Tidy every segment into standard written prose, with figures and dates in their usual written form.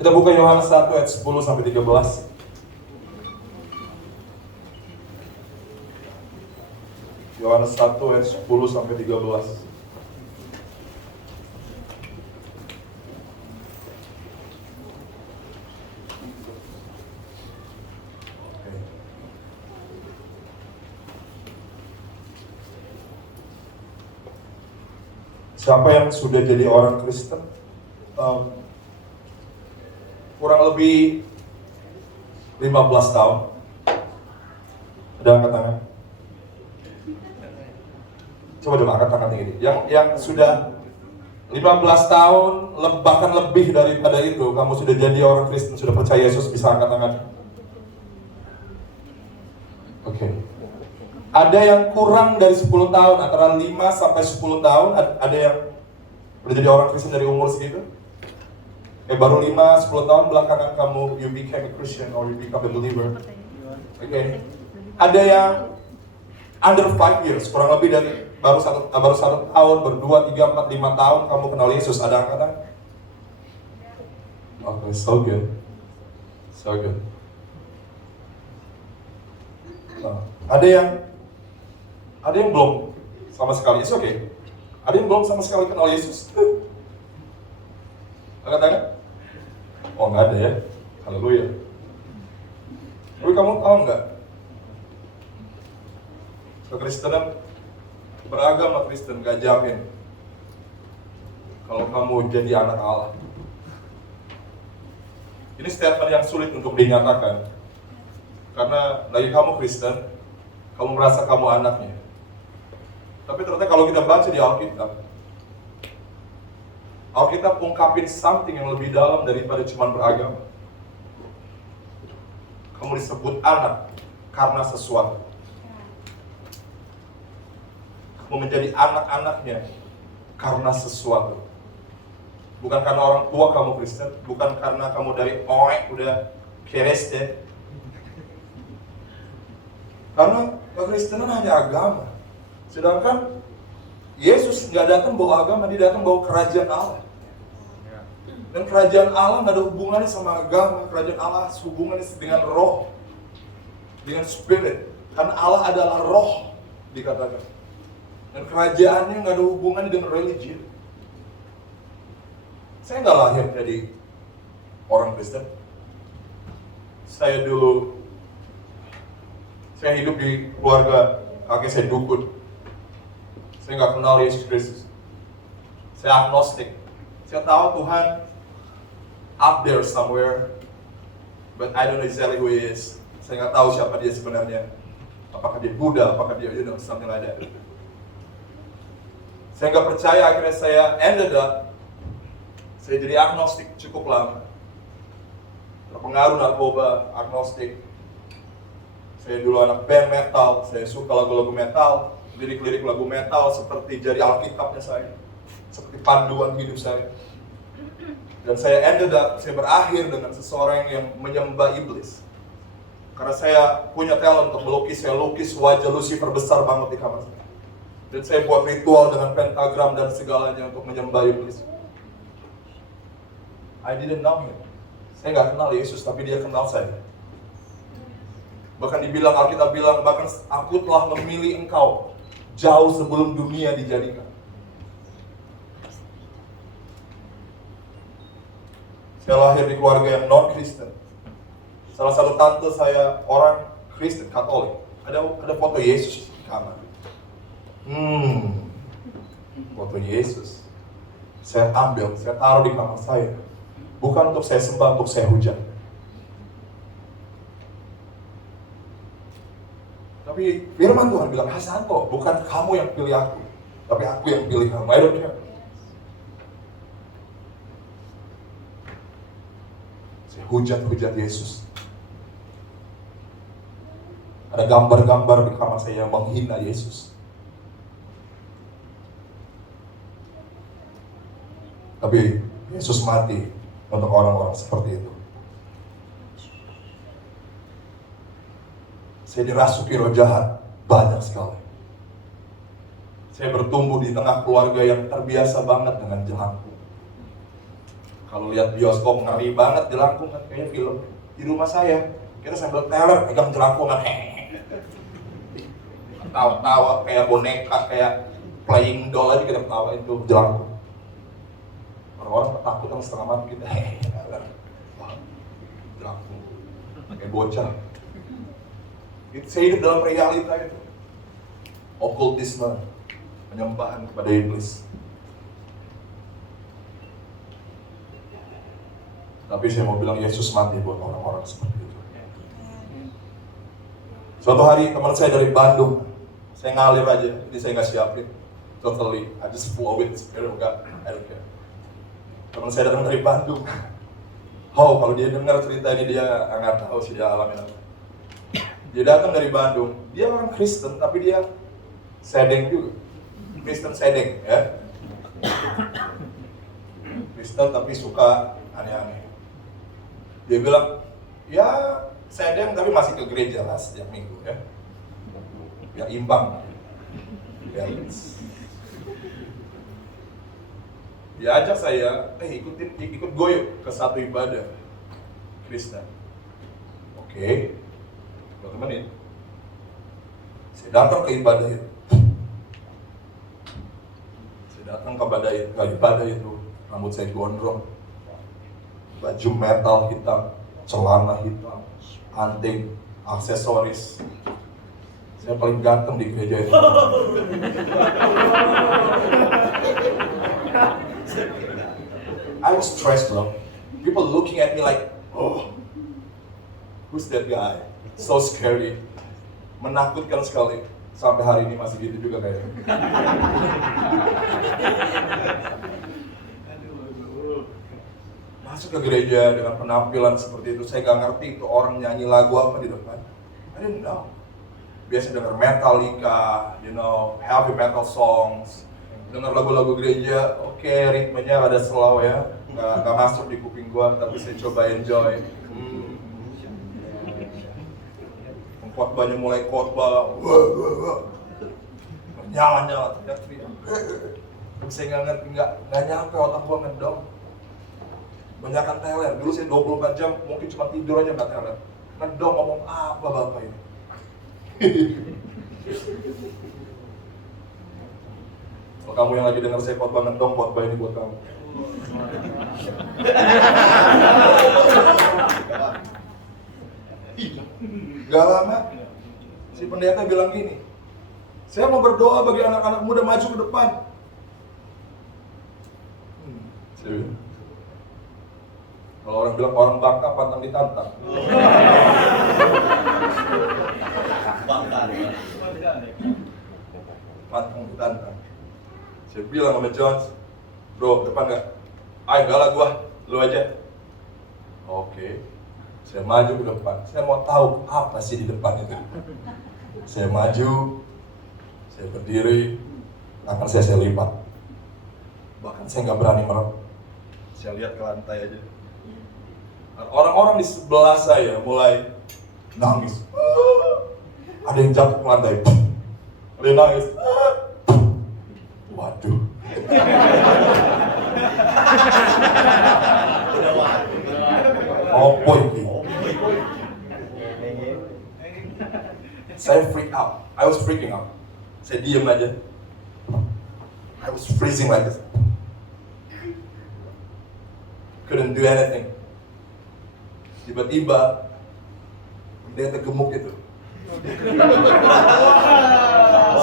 Kita buka Yohanes 1 ayat 10 sampai 13. Yohanes 1 ayat 10 sampai 13. Siapa yang sudah jadi orang Kristen? Kurang lebih 15 tahun. Ada angkat tangan? Coba angkat tangan ini. Yang sudah 15 tahun, bahkan lebih daripada itu, kamu sudah jadi orang Kristen, sudah percaya Yesus, bisa angkat tangan. Oke. Ada yang kurang dari 10 tahun, antara 5 sampai 10 tahun, ada yang udah jadi orang Kristen dari umur segitu. Baru 5-10 tahun belakangan kamu, you became a Christian or you become a believer. Oke. Ada yang under 5 years, kurang lebih dari baru satu tahun, baru 2, 3, 4, 5 tahun kamu kenal Yesus. Ada angkatan? Okay, so good. So good. Ada yang belum sama sekali. It's okay. Ada yang belum sama sekali kenal Yesus. Angkat tangan? Oh, nggak ada ya. Haleluya. Tapi kamu tahu nggak? Kekristenan, beragama Kristen gak jamin kalau kamu jadi anak Allah. Ini statement yang sulit untuk dinyatakan. Karena lagi kamu Kristen, kamu merasa kamu anaknya. Tapi ternyata kalau kita baca di Alkitab ungkapin something yang lebih dalam daripada cuma beragama. Kamu disebut anak karena sesuatu. Kamu menjadi anak-anaknya karena sesuatu. Bukan karena orang tua kamu Kristen, bukan karena kamu dari udah Kristen. Karena kekristenan hanya agama. Sedangkan Yesus nggak datang bawa agama, dia datang bawa kerajaan Allah. Dan kerajaan Allah nggak ada hubungannya sama agama. Kerajaan Allah hubungannya dengan roh, dengan spirit. Karena Allah adalah roh, dikatakan. Dan kerajaannya nggak ada hubungannya dengan religi. Saya nggak lahir jadi orang Kristen. Saya hidup di keluarga kakek saya dukun. Saya nggak kenal Yesus Kristus. Saya agnostik. Saya tahu Tuhan up there somewhere, but I don't know exactly who He is. Saya nggak tahu siapa Dia sebenarnya. Apakah Dia Buddha, apakah Dia, something like that. Saya nggak percaya, akhirnya saya ended up, saya jadi agnostik cukup lama. Terpengaruh narkoba, agnostik. Saya dulu anak band metal, saya suka lagu-lagu metal, lirik-lirik lagu metal seperti jadi Alkitabnya saya, seperti panduan hidup saya. Dan saya ended up, saya berakhir dengan seseorang yang menyembah iblis. Karena saya punya talent untuk melukis, saya lukis wajah Lucifer besar banget di kamar saya. Dan saya buat ritual dengan pentagram dan segalanya untuk menyembah iblis. I didn't know him. Saya nggak kenal Yesus, tapi dia kenal saya. Bahkan dibilang, Alkitab bilang, bahkan aku telah memilih engkau jauh sebelum dunia dijadikan. Saya lahir di keluarga yang non-Kristen. Salah satu tante saya orang Kristen, Katolik. Ada foto Yesus di kamar. Foto Yesus. Saya ambil, saya taruh di kamar saya. Bukan untuk saya sembah, untuk saya hujat. Tapi firman Tuhan bilang, Hasanto, bukan kamu yang pilih aku, tapi aku yang pilih kamu. I don't care. Saya hujat Yesus. Ada gambar-gambar di kamar saya yang menghina Yesus. Tapi Yesus mati untuk orang-orang seperti itu. Saya dirasuki roh jahat banyak sekali. Saya bertumbuh di tengah keluarga yang terbiasa banget dengan jelangkung. Kalau lihat bioskop ngeri banget jelangkung kan, kayaknya film. Di rumah saya, kita sambil teler, pegang jelangkungan. Tawa-tawa, kayak boneka, kayak playing doll aja kita ketawa itu jelangkung. Orang-orang ketakutan setengah mati kita. Jelangkung, kayak bocah. Saya hidup dalam realita itu. Okultisme, penyembahan kepada iblis. Tapi saya mau bilang Yesus mati buat orang-orang seperti itu. Suatu hari teman saya dari Bandung, saya ngalir aja, jadi saya nggak siapin. Totally, I just flow with the spirit of God. I don't care. Teman saya datang dari Bandung. Oh, kalau dia dengar cerita ini dia nggak tahu sih dia alamin apa. Dia datang dari Bandung, dia orang Kristen tapi dia sedeng juga. Kristen sedeng, ya. Kristen tapi suka aneh-aneh. Dia bilang, ya sedeng tapi masih ke gereja lah setiap minggu ya. Ya imbang. Balance. Dia ajak saya, ikut gue yuk ke satu ibadah Kristen. Oke, gue temenin. Saya datang ke ibadah itu. Ibadah itu, rambut saya gondrong, baju metal hitam, celana hitam, anting, aksesoris. Saya paling ganteng di gereja itu. I was stressed, bro. People looking at me like, oh, who's that guy? So scary. Menakutkan sekali. Sampai hari ini masih gitu juga kayaknya. Masuk ke gereja dengan penampilan seperti itu, saya gak ngerti itu orang nyanyi lagu apa di depan. I didn't know. Biasa denger Metallica, heavy metal songs, denger lagu-lagu gereja, oke, ritmenya rada slow ya, gak masuk di kuping gua, tapi saya coba enjoy. Khotbahnya mulai khotbah, nyala-nyala, teriak-teriak. Tapi saya nggak ngerti, nggak nyampe otak gua ngedong. Banyakan teler, dulu saya 24 jam, mungkin cuma tidur aja nggak teler. Ngedong ngomong apa bapak ini? Kalau kamu yang lagi dengar saya khotbah ngedong, khotbah ini buat kamu. Gak lama, si pendeta bilang gini, saya mau berdoa bagi anak-anak muda maju ke depan. Kalau orang bilang orang bangka pantang ditantang. Pantang ditantang. Saya bilang sama Jones, bro depan gak? Ayo enggak lah gua, lu aja. Oke. Saya maju ke depan, saya mau tahu apa sih di depan itu. Saya maju, saya berdiri, tangan saya lipat. Bahkan saya nggak berani merem. Saya lihat ke lantai aja. Orang-orang di sebelah saya mulai nangis. Ada yang jatuh ke lantai. Ada yang nangis. Waduh. Apa ini? Saya freak out. I was freaking out. Saya diam aja. I was freezing like this. Couldn't do anything. Tiba-tiba pendeta gemuk itu.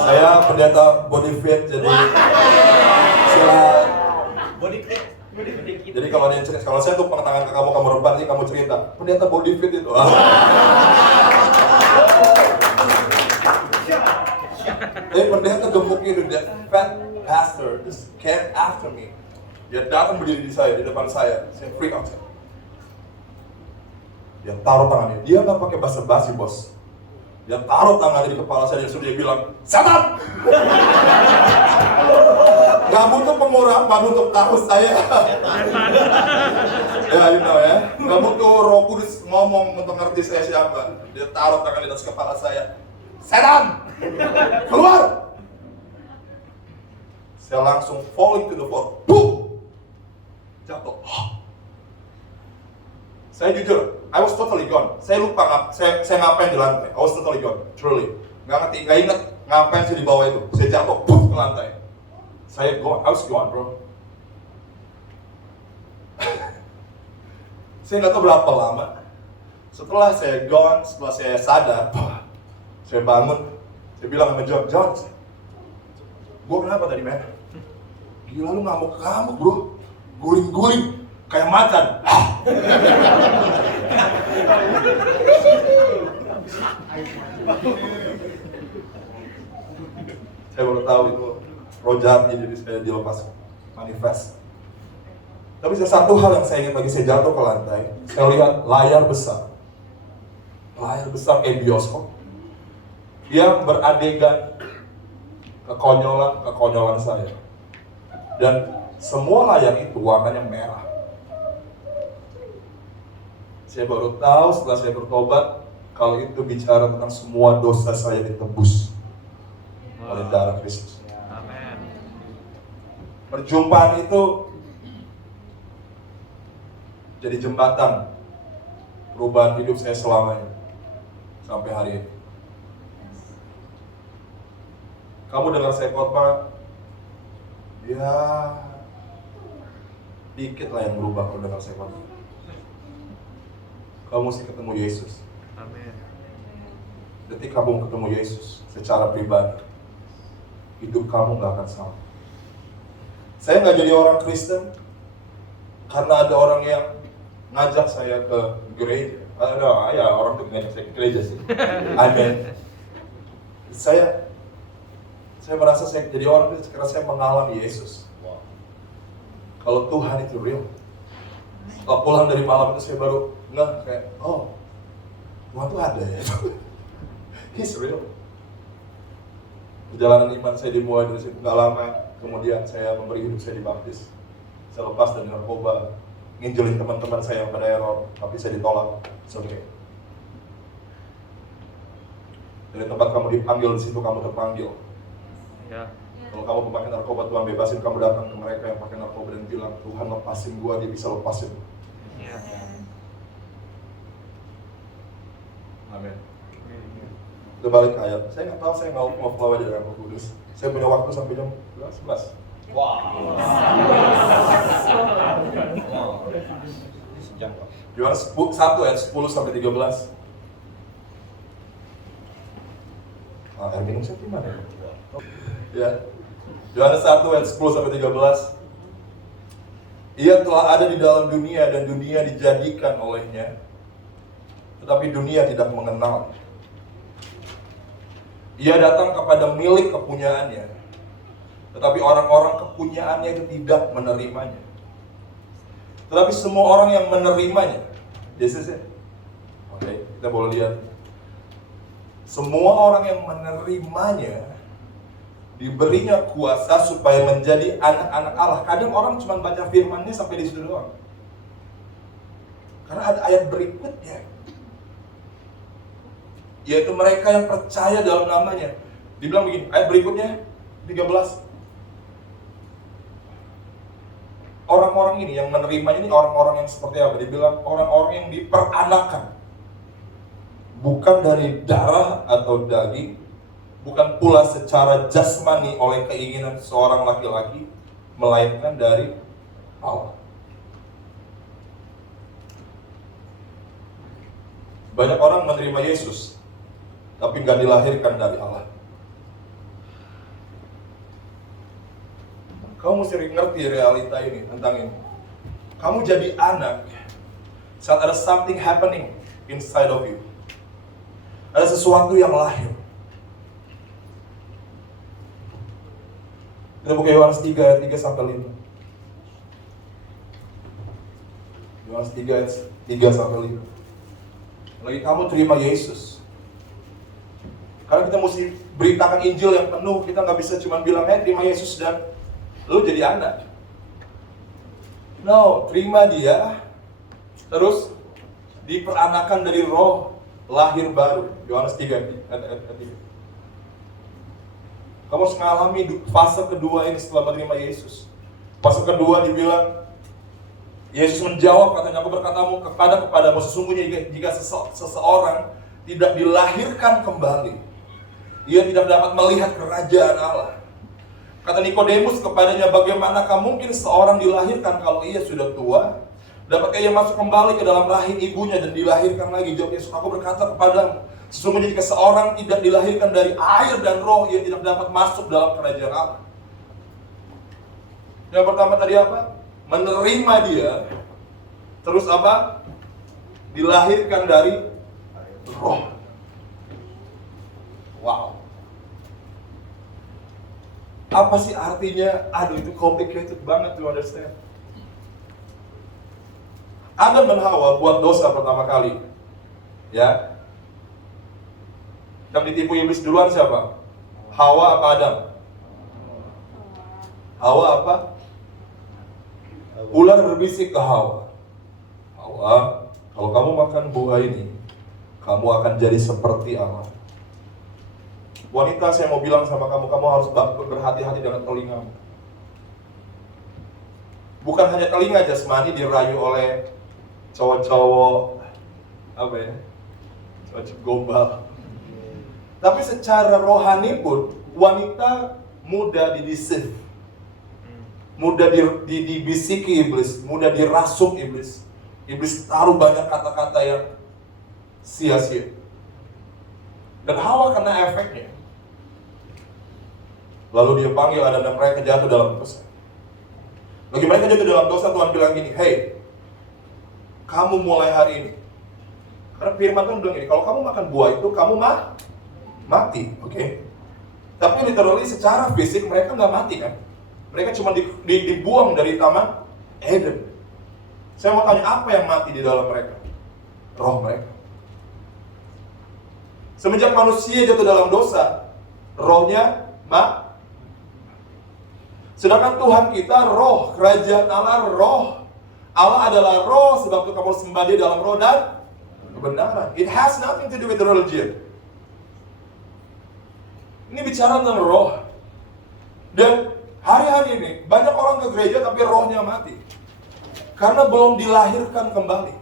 Saya pendeta body fit, jadi jadi kalau ada yang cerita, kalau saya tuh tangan ke kamu rebat, kamu cerita, pendeta body fit itu. Tapi pendeta gemuk itu, dia fat pastor, just came after me. Dia datang berdiri di depan saya freak out. Dia taruh tangannya, dia nggak pakai basa-basi bos. Dia taruh tangannya di kepala saya, dia bilang, setan! Gak butuh pengurapan untuk tahu saya. Ya, ya. Gak butuh Roh Kudus ngomong untuk ngerti saya siapa. Dia taruh tangan di atas kepala saya. Setan! Keluar! Saya langsung falling to the floor. Boom! Jatuh. Saya jujur, I was totally gone. Saya lupa saya ngapain di lantai. I was totally gone, truly. Nggak ingat ngapain saya di bawah itu. Saya jatuh, ke lantai. Saya gone, I was gone, bro. Saya nggak tahu berapa lama. Setelah saya gone, setelah saya sadar, saya bangun. Saya bilang sama John, gue kenapa tadi, men? Gila lu ngamuk-ngamuk, bro. Guling-guling, kayak macan. Saya baru tahu itu roh jahatnya, jadi saya dilepas manifest. Tapi satu hal yang saya ingat lagi, saya jatuh ke lantai, saya lihat layar besar bioskop yang beradegan kekonyolan saya. Dan semua layar itu warnanya merah. Saya baru tahu setelah saya bertobat, kalau itu bicara tentang semua dosa saya ditebus oleh darah Kristus. Amin. Perjumpaan itu jadi jembatan perubahan hidup saya selamanya sampai hari ini. Kamu dengar saya khotbah, ya dikit lah yang berubah kalau dengar saya khotbah. Kamu mesti ketemu Yesus. Amin. Detik kamu ketemu Yesus secara pribadi, hidup kamu gak akan sama. Saya gak jadi orang Kristen karena ada orang yang ngajak saya ke gereja. Ya orang tuh ngajak saya ke gereja sih. Amin. Saya merasa saya jadi orang itu karena saya mengalami Yesus. Kalau Tuhan itu real. Setelah pulang dari malam itu saya baru ngeh kayak, oh Tuhan tuh ada ya. He's real. Perjalanan iman saya dimulai dari situ, gak lama kemudian saya memberi hidup saya dibaptis. Saya lepas dari narkoba, nginjelin teman-teman saya yang pada error, tapi saya ditolak. It's okay. Dari tempat kamu dipanggil, di situ kamu terpanggil. Ya. Kalau kamu pemakai narkoba, Tuhan bebasin, kamu datang ke mereka yang pakai narkoba dan bilang, Tuhan lepasin gua, dia bisa lepasin. Ya. Amin. Udah balik ke ayat. Saya nggak tahu, saya nggak mau flow aja dengan Roh Kudus. Saya punya waktu sampai jam 11. Yohanes 1 ayat 10 sampai 13. Air minum saya di mana ya? Yohanes 1 ayat 10 sampai 13. Ia telah ada di dalam dunia dan dunia dijadikan olehnya, tetapi dunia tidak mengenal. Ia datang kepada milik kepunyaannya, tetapi orang-orang kepunyaannya itu tidak menerimanya. Tetapi semua orang yang menerimanya, this is it. Oke, kita boleh lihat. Semua orang yang menerimanya diberinya kuasa supaya menjadi anak-anak Allah. Kadang orang cuma baca firman-Nya sampai di situ doang. Karena ada ayat berikutnya, yaitu mereka yang percaya dalam namanya. Dibilang begini, ayat berikutnya 13. Orang-orang ini yang menerimanya ini orang-orang yang seperti apa? Dibilang orang-orang yang diperanakan. Bukan dari darah atau daging, bukan pula secara jasmani oleh keinginan seorang laki-laki, melainkan dari Allah. Banyak orang menerima Yesus, tapi nggak dilahirkan dari Allah. Kamu mesti ngerti realita ini, tentang ini. Kamu jadi anak saat ada something happening inside of you. Ada sesuatu yang lahir. Kita buka Yohanes 3 ayat 3 sampai 5. Yohanes 3 ayat 3 sampai 5. Lagi kamu terima Yesus. Karena kita mesti beritakan Injil yang penuh. Kita nggak bisa cuma bilang, terima Yesus dan lu jadi anak. No, terima dia, terus diperanakan dari roh, lahir baru. Yohanes 3 ayat 3. Kamu harus mengalami fase kedua ini setelah menerima Yesus. Fase kedua dibilang, Yesus menjawab, katanya, aku berkatamu kepadamu, sesungguhnya jika seseorang tidak dilahirkan kembali, ia tidak dapat melihat kerajaan Allah. Kata Nikodemus kepadanya, bagaimanakah mungkin seorang dilahirkan kalau ia sudah tua? Dapatkah ia masuk kembali ke dalam rahim ibunya dan dilahirkan lagi? Jawab Yesus, aku berkata kepadamu, sesungguhnya jika seorang tidak dilahirkan dari air dan roh, ia tidak dapat masuk dalam kerajaan Allah. Yang pertama tadi apa? Menerima dia. Terus apa? Dilahirkan dari roh. Wow. Apa sih artinya? Aduh, itu complicated banget to understand. Adam dan Hawa buat dosa pertama kali. Ya. Yang ditipu iblis duluan siapa? Hawa apa Adam? Hawa apa? Ular berbisik ke Hawa. Hawa, kalau kamu makan buah ini, kamu akan jadi seperti Allah. Wanita, saya mau bilang sama kamu, kamu harus berhati-hati dengan telingamu. Bukan hanya telinga jasmani dirayu oleh cowok-cowok, apa ya, cowok gombal. Tapi secara rohani pun, wanita mudah dideceive, mudah dibisiki iblis, mudah dirasuk iblis. Iblis taruh banyak kata-kata yang sia-sia. Dan Hawa kena efeknya. Lalu dia panggil Adam dan mereka jatuh dalam dosa. Bagi mereka jatuh dalam dosa, Tuhan bilang gini, hey, kamu mulai hari ini. Karena firman Tuhan bilang gini, kalau kamu makan buah itu, kamu mati, oke? Tapi literally secara fisik mereka nggak mati kan? Mereka cuma dibuang dari Taman Eden. Saya mau tanya, apa yang mati di dalam mereka? Roh mereka. Semenjak manusia jatuh dalam dosa, rohnya mati. Sedangkan Tuhan kita roh, kerajaan Allah roh. Allah adalah roh, sebab itu kamu sembah Dia dalam roh dan kebenaran. It has nothing to do with religion. Ini bicara tentang roh. Dan hari-hari ini banyak orang ke gereja tapi rohnya mati. Karena belum dilahirkan kembali.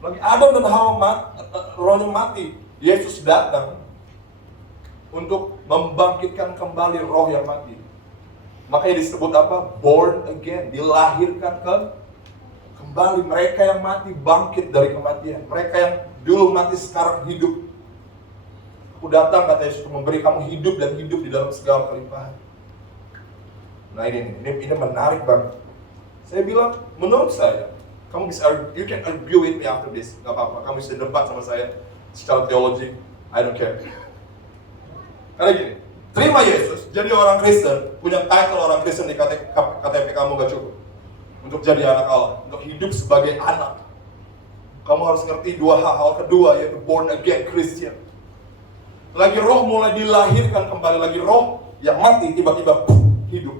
Lagi Adam dan Hawa rohnya mati. Yesus datang untuk membangkitkan kembali roh yang mati. Makanya disebut apa? Born again, dilahirkan kembali. Mereka yang mati bangkit dari kematian. Mereka yang dulu mati sekarang hidup. Aku datang, kata Yesus, untuk memberi kamu hidup dan hidup di dalam segala kelimpahan. Nah ini menarik banget. Saya bilang, menurut saya, kamu bisa, you can argue with me after this, gak apa-apa. Kamu bisa debat sama saya secara teologi, I don't care. Karena gini, terima Yesus, jadi orang Kristen, punya title orang Kristen di KTP kamu gak cukup. Untuk jadi anak Allah, untuk hidup sebagai anak. Kamu harus ngerti dua hal kedua, yaitu born again Christian. Lagi roh mulai dilahirkan kembali, lagi roh yang mati tiba-tiba hidup.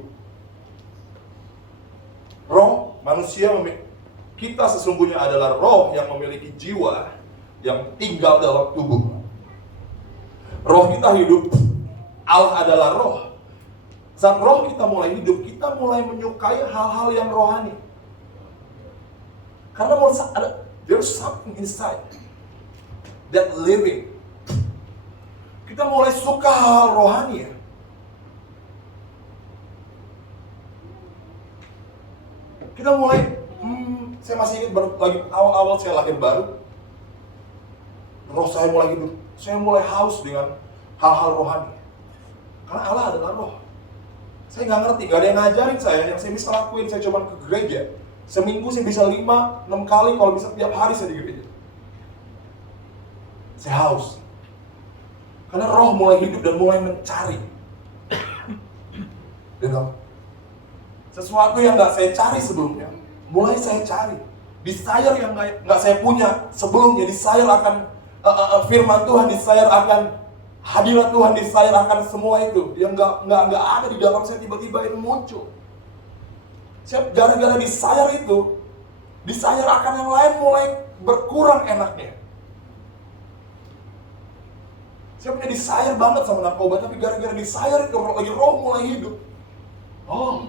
Roh manusia, kita sesungguhnya adalah roh yang memiliki jiwa yang tinggal dalam tubuh. Roh kita hidup, Allah adalah roh. Saat roh kita mulai hidup, kita mulai menyukai hal-hal yang rohani. Karena there's something inside that living. Kita mulai suka hal rohani ya. Kita mulai, saya masih ingat lagi awal-awal saya lahir baru. Roh saya mulai hidup. Saya mulai haus dengan hal-hal rohani. Karena Allah adalah roh. Saya nggak ngerti, nggak ada yang ngajarin saya. Yang saya bisa lakuin, saya cuma ke gereja. Seminggu saya bisa 5-6 kali, kalau bisa tiap hari saya di gereja. Saya haus. Karena roh mulai hidup dan mulai mencari. Sesuatu yang nggak saya cari sebelumnya, mulai saya cari. Desire yang nggak saya punya sebelumnya, desire akan firman Tuhan, desire akan hadirat Tuhan, desire akan semua itu yang nggak ada di dalam saya, tiba-tiba itu muncul. Gara-gara desire itu, desire akan yang lain mulai berkurang enaknya. Saya punya desire banget sama narkoba, tapi gara-gara desire itu lagi roh mulai hidup. Oh,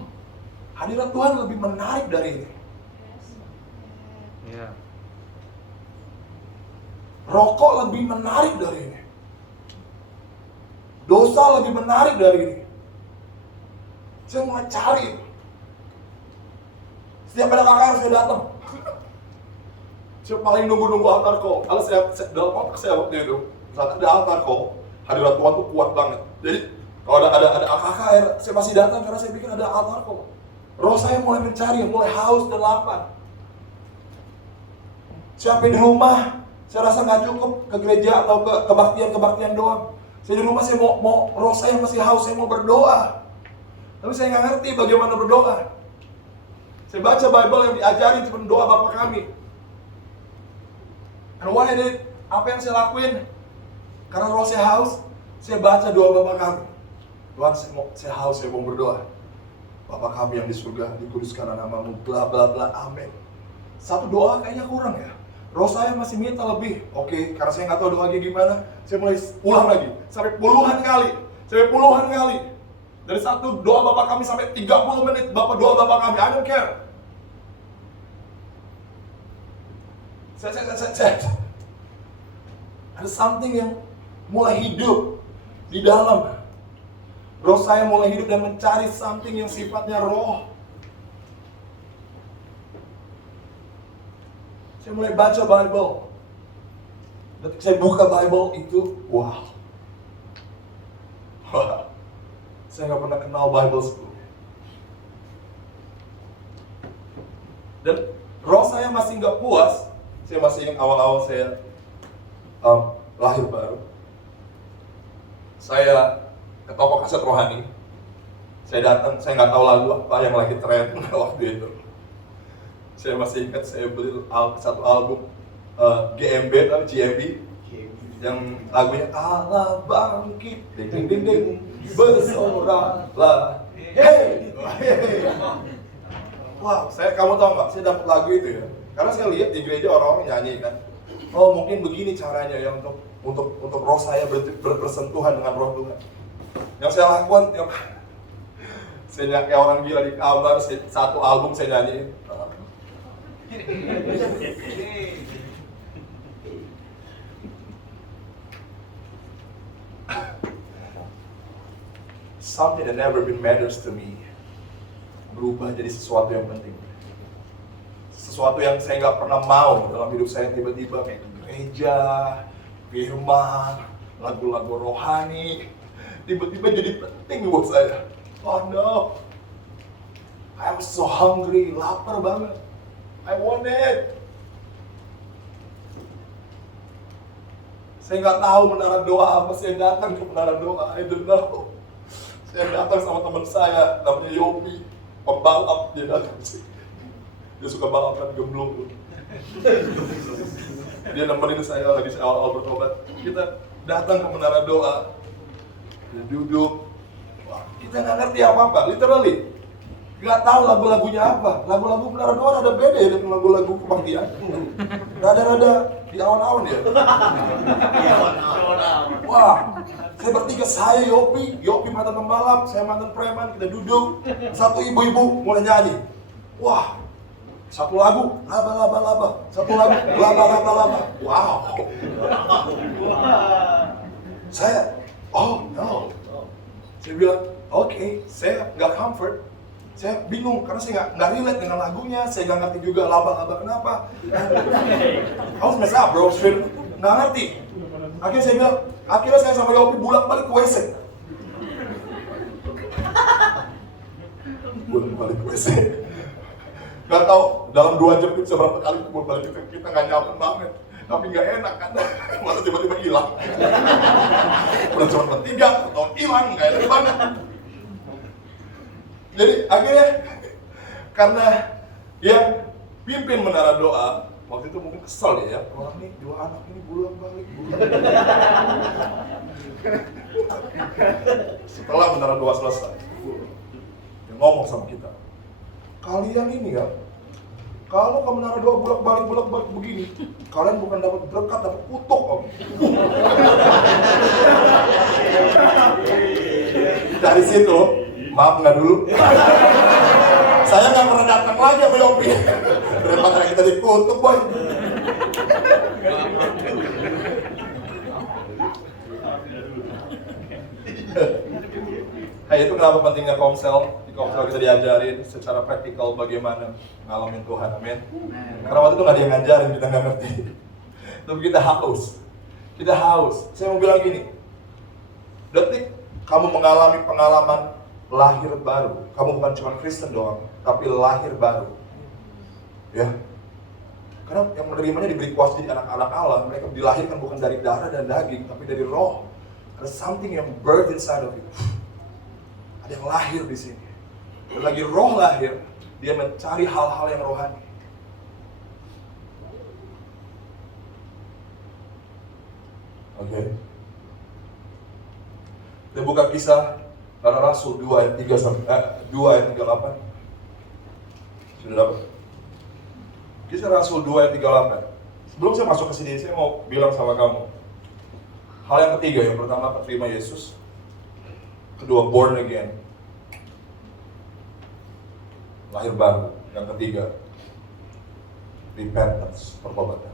Hadirat Tuhan lebih menarik dari ini. Iya. Rokok lebih menarik dari ini. Dosa lebih menarik dari ini. Saya mulai cari. Setiap ada kakak saya datang. Saya paling nunggu altar call. Kalau saya dalam otak saya waktu itu, saat ada altar call, hadirat Tuhan tuh kuat banget. Jadi kalau ada AKK, saya masih datang karena saya pikir ada altar call. Roh saya mulai mencari, mulai haus dan lapar. Siapa di rumah, saya rasa nggak cukup ke gereja atau ke kebaktian doang. Saya di rumah saya mau roh saya masih haus, saya mau berdoa. Tapi saya nggak ngerti bagaimana berdoa. Saya baca Bible yang diajari cuma doa Bapa kami. And what I did, apa yang saya lakuin? Karena roh saya haus, saya baca doa Bapa kami. Tuhan, saya haus, saya mau berdoa. Bapa kami yang di surga, dikuduskanlah namamu, bla bla bla, amin. Satu doa kayaknya kurang ya. Roh saya masih minta lebih. Oke, karena saya nggak tahu doanya gimana, saya mulai ulang lagi. Sampai puluhan kali. Dari satu doa Bapa kami sampai 30 menit doa Bapa kami. I don't care. Ada something yang mulai hidup di dalam. Roh saya mulai hidup dan mencari something yang sifatnya roh. Saya mulai baca Bible. Ketika saya buka Bible itu, wow. Saya nggak pernah kenal Bible sebelumnya. Dan roh saya masih nggak puas. Saya masih ingat awal-awal saya lahir baru. Saya ke toko kaset rohani. Saya datang, saya nggak tahu lagu apa yang lagi tren waktu itu. Saya masih ingat saya beli satu album GMB atau GMB yang lagunya Allah bangkit, ding ding ding ding, bersoraklah, hey. Wow, kamu tahu nggak? Saya dapat lagu itu ya, karena saya lihat di gereja orang-orang nyanyi kan. Oh mungkin begini caranya ya untuk roh saya bersentuhan dengan roh Tuhan. Yang saya lakukan, saya kayak orang gila di kamar, satu album saya nyanyi. Something that never been matters to me berubah jadi sesuatu yang penting. Sesuatu yang saya nggak pernah mau dalam hidup saya, tiba-tiba kayak gereja, firman, lagu-lagu rohani, tiba-tiba jadi penting buat saya. Oh no, I was so hungry, lapar banget. I want it. Saya nggak tahu menara doa apa, saya datang ke menara doa, I don't know. Saya datang sama teman saya, namanya Yopi, pembalap, dia datang sih. Dia suka balapan gemblung tuh. Dia nemenin saya lagi awal-awal bertobat. Kita datang ke menara doa, dia duduk. Wah, kita nggak ngerti apa-apa, literally. Nggak tahu lagu-lagunya apa. Lagu-lagu menara doa ada beda ya dengan lagu-lagu kebaktian. Rada-rada di awan-awan ya. Wah, saya bertiga, saya Yopi mantan pembalap, saya mantan preman, kita duduk. Satu ibu-ibu mulai nyanyi. Wah, satu lagu, laba-laba-laba. Satu lagu, laba-laba-laba. Wow. Saya, oh no. Saya bilang, oke, saya nggak comfort. Saya bingung karena saya nggak relate dengan lagunya, saya nggak ngerti juga laba-laba kenapa. I was mess up bro, nggak ngerti. Akhirnya saya sama Yopi bolak-balik ke WC. Bolak-balik ke WC. Nggak tahu dalam 2 jam bisa berapa kali bolak-balik kita nggak nyaman banget. Tapi nggak enak kan, malah tiba-tiba hilang. Udah cuma bertiga, atau hilang, nggak enak banget. Jadi akhirnya karena yang pimpin menara doa waktu itu mungkin kesel ya, orang nih 2 anak ini bolak-balik. Setelah menara doa selesai, dia ngomong sama kita, kalian ini ya, kalau ke menara doa bolak-balik begini, kalian bukan dapat berkat, dapat kutuk om. Dari situ, maaf nggak dulu, Saya nggak pernah datang lagi sama Yopi. Daripada kita dikutuk, boy. Nah, itu kenapa pentingnya komsel. Di komsel kita diajarin secara praktikal bagaimana ngalamin Tuhan, amin. Karena waktu itu nggak ada yang ngajarin, kita nggak ngerti. Tapi kita haus. Kita haus. Saya mau bilang gini, detik kamu mengalami pengalaman lahir baru, kamu bukan cuma Kristen doang, tapi lahir baru. Ya. Karena yang menerimanya diberi kuasa jadi anak-anak Allah, mereka dilahirkan bukan dari darah dan daging, tapi dari roh. Ada something yang birth inside of you. Ada yang lahir di sini. Dan lagi roh lahir, dia mencari hal-hal yang rohani. Oke. Kita buka kisah para Rasul 2 ayat 2 ayat 38. Sudah dapat? Kisah Rasul 2 ayat 38. Sebelum saya masuk ke sini, saya mau bilang sama kamu. Hal yang ketiga, yang pertama terima Yesus. Kedua, born again. Lahir baru. Yang ketiga, repentance, pertobatan.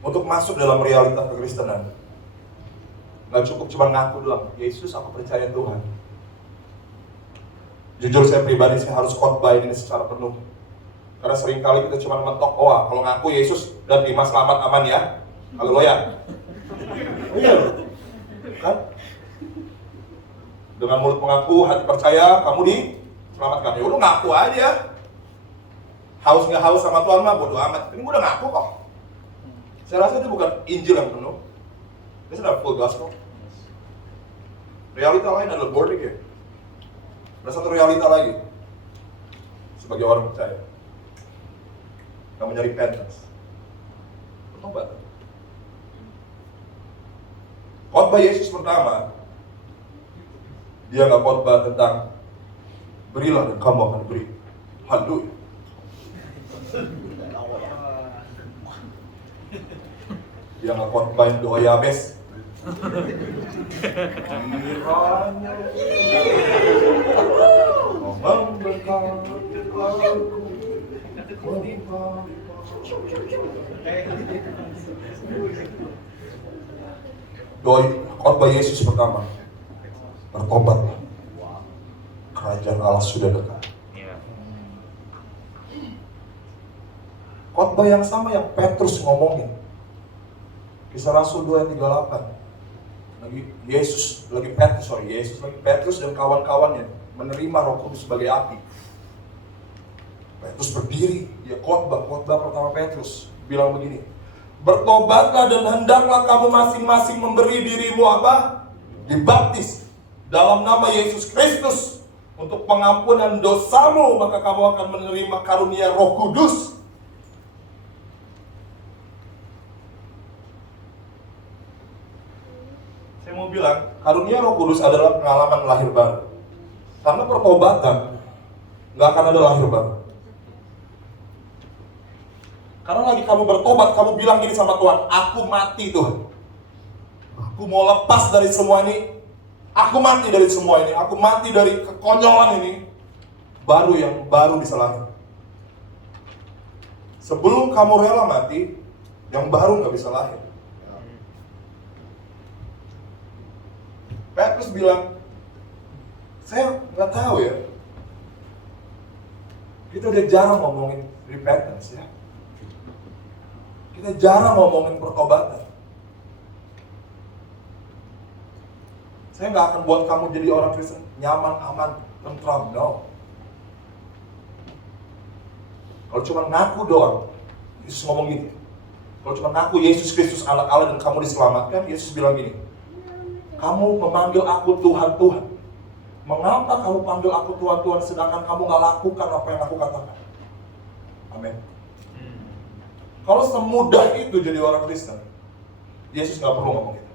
Untuk masuk dalam realita kekristenan, nggak cukup cuma ngaku doang, Yesus aku percaya Tuhan. Jujur saya pribadi, saya harus khotbah ini secara penuh. Karena seringkali kita cuma mentok, kalau ngaku Yesus dan terima selamat aman ya. Haleluya. Iya kan? Dengan mulut mengaku, hati percaya, kamu diselamatkan. Ya udah ngaku aja. Haus nggak haus sama Tuhan mah bodo amat. Ini gue udah ngaku kok. Saya rasa itu bukan Injil yang penuh. Ini sudah full gospel. Realita lain adalah born again. Ada satu realita lagi. Sebagai orang percaya. Namanya repentance. Bertobat. Khotbah Yesus pertama, dia nggak khotbah tentang berilah dan kamu akan beri. Haleluya. Dia nggak khotbahin doa Yabes. Kiranya kau memberkati aku, doa khotbah Yesus pertama, bertobatlah, kerajaan Allah sudah dekat. Khotbah yang sama yang Petrus ngomongin, Kisah Rasul 2 ayat 38. Yesus lagi Petrus dan kawan-kawannya menerima Roh Kudus sebagai api. Petrus berdiri, dia khotbah pertama Petrus bilang begini, bertobatlah dan hendaklah kamu masing-masing memberi dirimu apa? Dibaptis dalam nama Yesus Kristus untuk pengampunan dosamu, maka kamu akan menerima karunia Roh Kudus. Saya mau bilang, karunia Roh Kudus adalah pengalaman lahir baru. Karena pertobatan nggak akan ada lahir baru. Karena lagi kamu bertobat, kamu bilang gini sama Tuhan, aku mati Tuhan. Aku mau lepas dari semua ini. Aku mati dari semua ini. Aku mati dari kekonyolan ini. Baru yang baru bisa lahir. Sebelum kamu rela mati, yang baru nggak bisa lahir. Petrus bilang, saya nggak tahu ya. Kita udah jarang ngomongin repentance ya. Kita jarang ngomongin pertobatan. Saya nggak akan buat kamu jadi orang Kristen nyaman, aman, tentram, no. Kalau cuma ngaku doang, Yesus ngomong gini. Kalau cuma ngaku Yesus Kristus anak Allah dan kamu diselamatkan, Yesus bilang gini, kamu memanggil aku Tuhan, Tuhan. Mengapa kamu panggil aku Tuhan, Tuhan sedangkan kamu nggak lakukan apa yang aku katakan? Amin. Kalau semudah itu jadi orang Kristen, Yesus nggak perlu ngomong itu.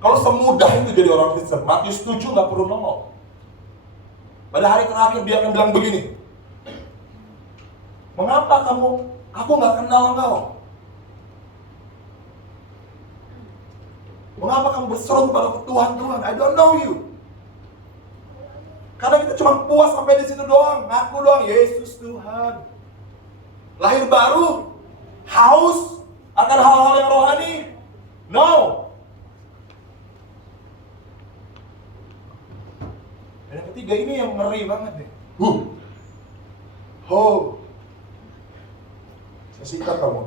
Kalau semudah itu jadi orang Kristen, Matius 7 nggak perlu ngomong. Pada hari terakhir dia akan bilang begini, mengapa aku nggak kenal engkau? Mengapa kamu berseru kepada Tuhan, Tuhan, I don't know you. Karena kita cuma puas sampai di situ doang, ngaku doang, Yesus Tuhan. Lahir baru, haus akan hal-hal yang rohani. No. Dan yang ketiga ini yang ngeri banget nih. Saya sikat kamu.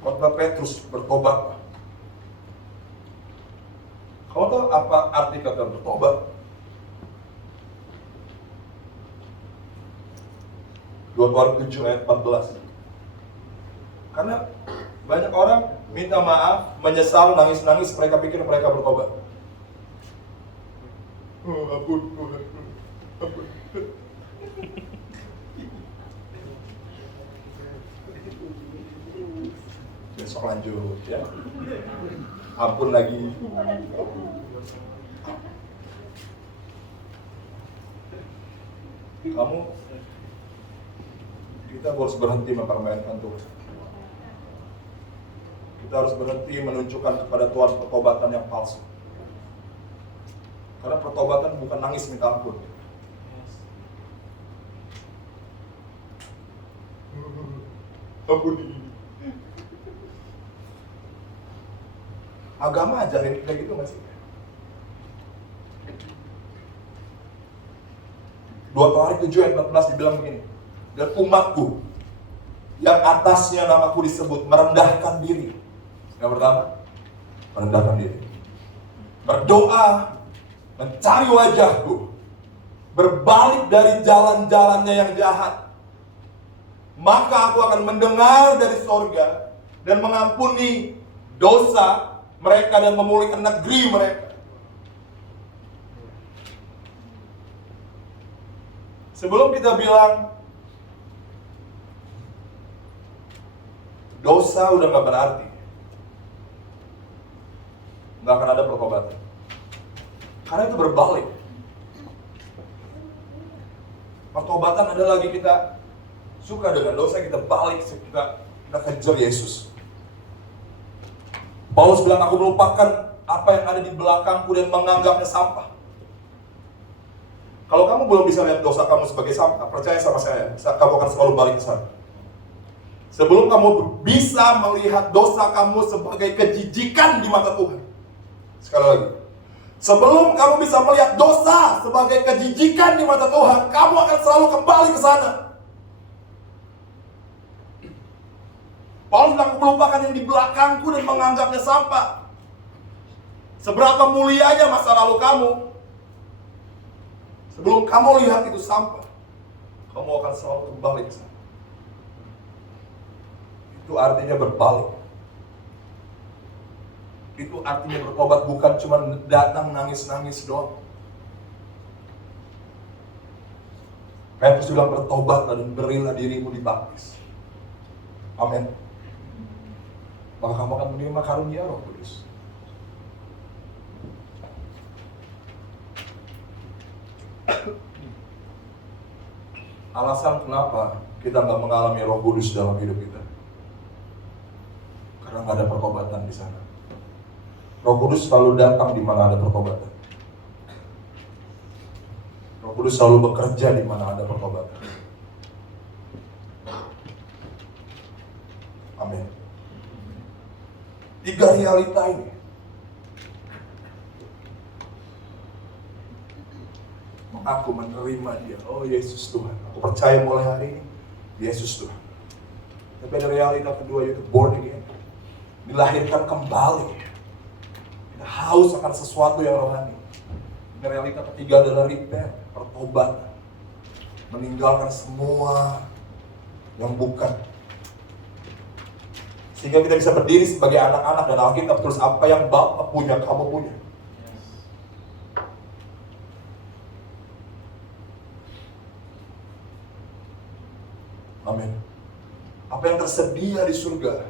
Khotbah Petrus bertobat. Kamu tahu apa arti kata bertobat? 2 Korintus 7 ayat 14. Karena banyak orang minta maaf, menyesal, nangis-nangis, mereka pikir mereka bertobat. Oh, ampun, Tuhan. Ampun. Besok lanjut ya. Ampun lagi. Kita harus berhenti mempermainkan Tuhan. Kita harus berhenti menunjukkan kepada Tuhan pertobatan yang palsu. Karena pertobatan bukan nangis minta ampun. Ampun ini. Agama ajarin kayak gitu nggak sih? 2 Korintus 7 ayat 14 dibilang begini. Dan umatku yang atasnya namaku disebut merendahkan diri. Yang pertama, merendahkan diri. Berdoa, mencari wajahku, berbalik dari jalan-jalannya yang jahat. Maka aku akan mendengar dari sorga dan mengampuni dosa mereka dan memulihkan negeri mereka. Sebelum kita bilang dosa udah gak berarti, gak akan ada pertobatan. Karena itu berbalik. Pertobatan adalah lagi kita suka dengan dosa, kita balik, kita kejar Yesus. Paulus bilang, aku melupakan apa yang ada di belakangku dan menganggapnya sampah. Kalau kamu belum bisa lihat dosa kamu sebagai sampah, percaya sama saya, kamu akan selalu balik ke sana. Sebelum kamu bisa melihat dosa kamu sebagai kejijikan di mata Tuhan. Sekali lagi, sebelum kamu bisa melihat dosa sebagai kejijikan di mata Tuhan, kamu akan selalu kembali ke sana. Paulus bilang, aku melupakan yang di belakangku dan menganggapnya sampah. Seberapa mulianya masa lalu kamu, sebelum kamu lihat itu sampah, kamu akan selalu kembali ke sana. Itu artinya berbalik. Itu artinya bertobat, bukan cuma datang nangis-nangis doang. Petrus bilang, bertobatlah dan berilah dirimu dibaptis. Amin. Maka kamu akan menerima karunia Roh Kudus. Alasan kenapa kita nggak mengalami Roh Kudus dalam hidup kita, karena nggak ada pertobatan di sana. Roh Kudus selalu datang di mana ada pertobatan. Roh Kudus selalu bekerja di mana ada pertobatan. Amin. 3 realita ini aku menerima dia. Oh, Yesus Tuhan, aku percaya mulai hari ini Yesus Tuhan. Tapi ada realita kedua, yaitu born again, dilahirkan kembali. Kita haus akan sesuatu yang rohani. Dan realita ketiga adalah repent, pertobatan, meninggalkan semua yang bukan, sehingga kita bisa berdiri sebagai anak-anak. Dan Alkitab tulis, apa yang Bapa punya, kamu punya. Amin. Apa yang tersedia di surga,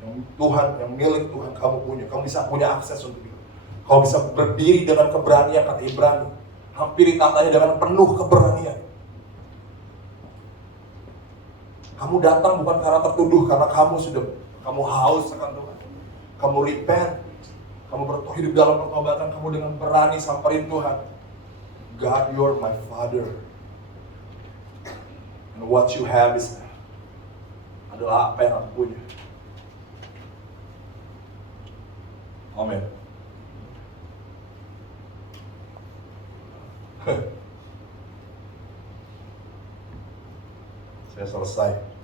yang Tuhan, yang milik Tuhan, kamu punya. Kamu bisa punya akses untuk itu. Kamu bisa berdiri dengan keberanian, kata Ibrani. Hampiri tatanya dengan penuh keberanian. Kamu datang bukan karena tertuduh, karena kamu haus akan Tuhan. Kamu repent, kamu hidup dalam pertobatan, kamu dengan berani samperin Tuhan. God, you're my Father. And what you have adalah apa yang aku punya. Amin. Saya selesai.